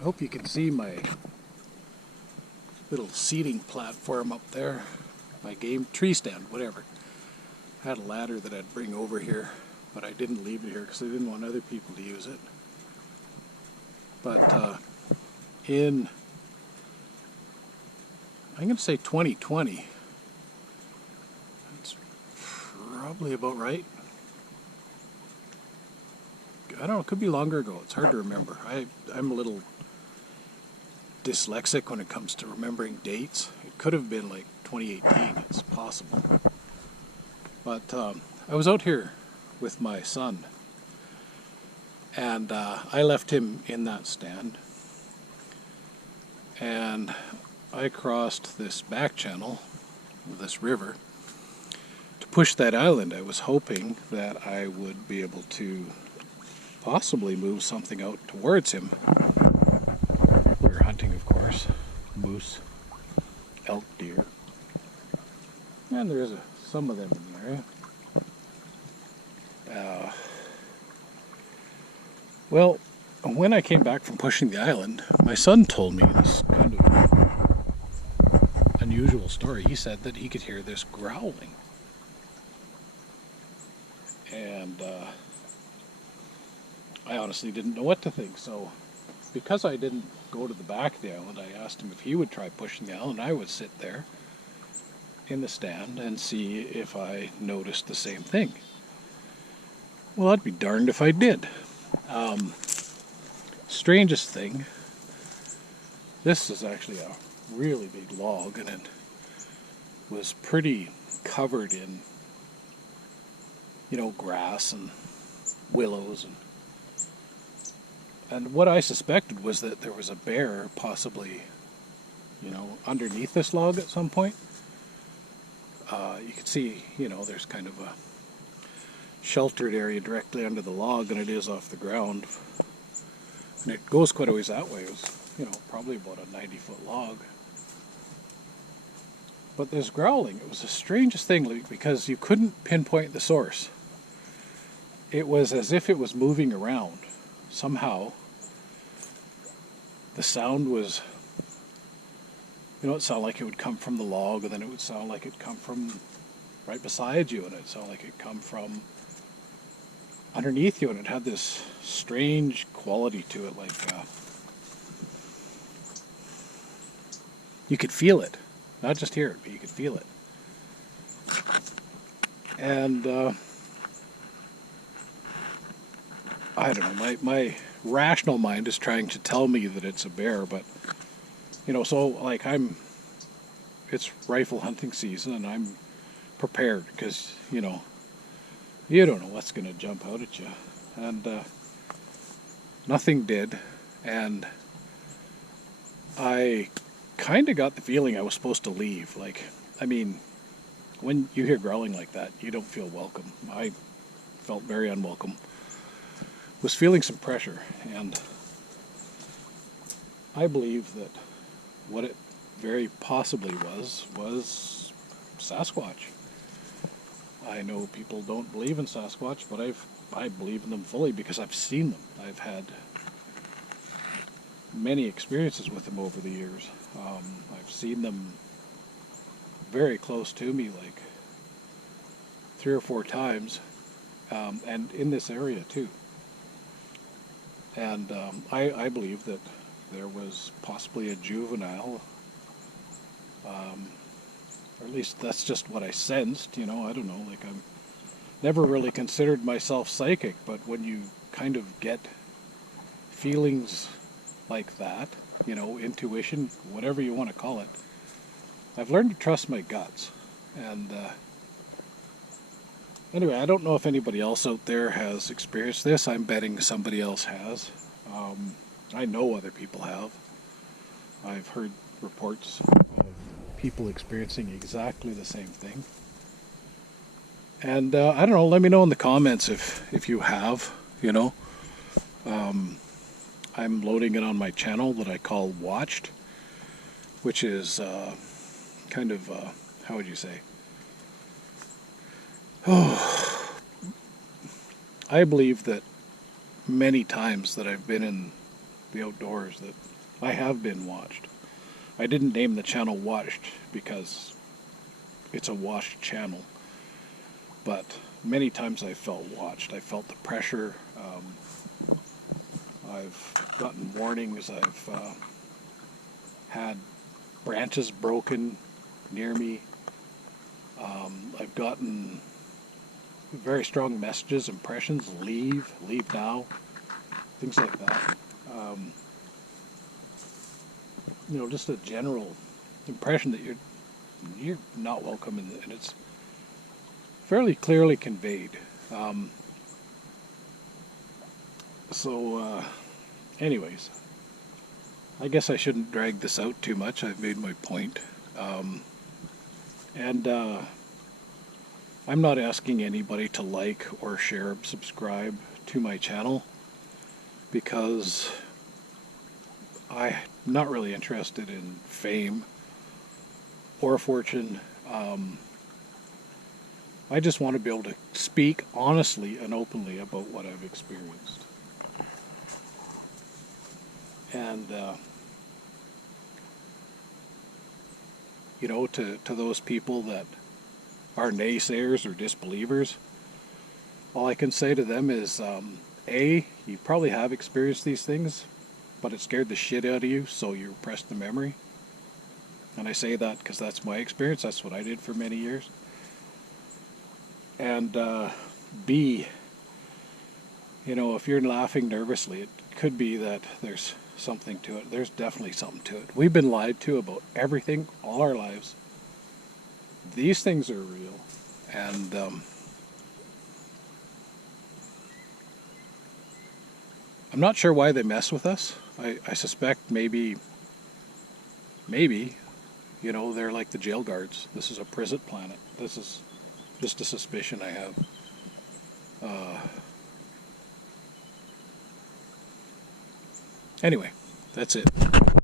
I hope you can see my little seating platform up there, my game tree stand, whatever. I had a ladder that I'd bring over here, but I didn't leave it here because I didn't want other people to use it. But in, I'm going to say 2020, that's probably about right. I don't know, it could be longer ago. It's hard to remember. I'm a little dyslexic when it comes to remembering dates. It could have been like 2018, it's possible. But I was out here with my son, and I left him in that stand, and I crossed this back channel, this river, to push that island. I was hoping that I would be able to possibly move something out towards him. We were hunting, of course, moose, elk, deer, and there's some of them in the area. Well, when I came back from pushing the island, my son told me this kind of unusual story. He said that he could hear this growling. And I honestly didn't know what to think. So because I didn't go to the back of the island, I asked him if he would try pushing the island. I would sit there in the stand and see if I noticed the same thing. Well, I'd be darned if I did. Strangest thing, this is actually a really big log, and it was pretty covered in, grass and willows, and what I suspected was that there was a bear possibly, underneath this log at some point. You could see, there's kind of a sheltered area directly under the log, and it is off the ground, and it goes quite a ways that way. It was, probably about a 90-foot log. But this growling, it was the strangest thing, because you couldn't pinpoint the source. It was as if it was moving around. Somehow the sound was, it sounded like it would come from the log, and then it would sound like it'd come from right beside you, and it'd sound like it'd come from underneath you, and it had this strange quality to it, like you could feel it, not just hear it, but you could feel it. And I don't know, my rational mind is trying to tell me that it's a bear, but so like it's rifle hunting season, and I'm prepared, because you don't know what's going to jump out at you. And nothing did. And I kind of got the feeling I was supposed to leave. When you hear growling like that, you don't feel welcome. I felt very unwelcome. Was feeling some pressure. And I believe that what it very possibly was Sasquatch. I know people don't believe in Sasquatch, but I believe in them fully because I've seen them. I've had many experiences with them over the years. I've seen them very close to me, like 3 or 4 times, and in this area too. And I believe that there was possibly a juvenile, or at least that's just what I sensed, I don't know, I'm never really considered myself psychic, but when you kind of get feelings like that, intuition, whatever you want to call it, I've learned to trust my guts. And anyway, I don't know if anybody else out there has experienced this. I'm betting somebody else has. I know other people have. I've heard reports of people experiencing exactly the same thing. And I don't know, let me know in the comments if you have, I'm loading it on my channel that I call Watched, which is kind of, how would you say? I believe that many times that I've been in the outdoors that I have been watched. I didn't name the channel Watched because it's a watched channel, but many times I felt watched. I felt the pressure. I've gotten warnings. I've had branches broken near me. I've gotten very strong messages, impressions, leave now, things like that. Just a general impression that you're not welcome, and it's fairly clearly conveyed. Anyways, I guess I shouldn't drag this out too much. I've made my point. And I'm not asking anybody to like or share, subscribe to my channel, because I'm not really interested in fame or fortune. I just want to be able to speak honestly and openly about what I've experienced. And, to those people that are naysayers or disbelievers, all I can say to them is, A, you probably have experienced these things, but it scared the shit out of you, so you repressed the memory. And I say that because that's my experience. That's what I did for many years. And B, if you're laughing nervously, it could be that there's something to it. There's definitely something to it. We've been lied to about everything all our lives. These things are real. And I'm not sure why they mess with us. I suspect maybe, they're like the jail guards. This is a prison planet. This is just a suspicion I have. Anyway, that's it.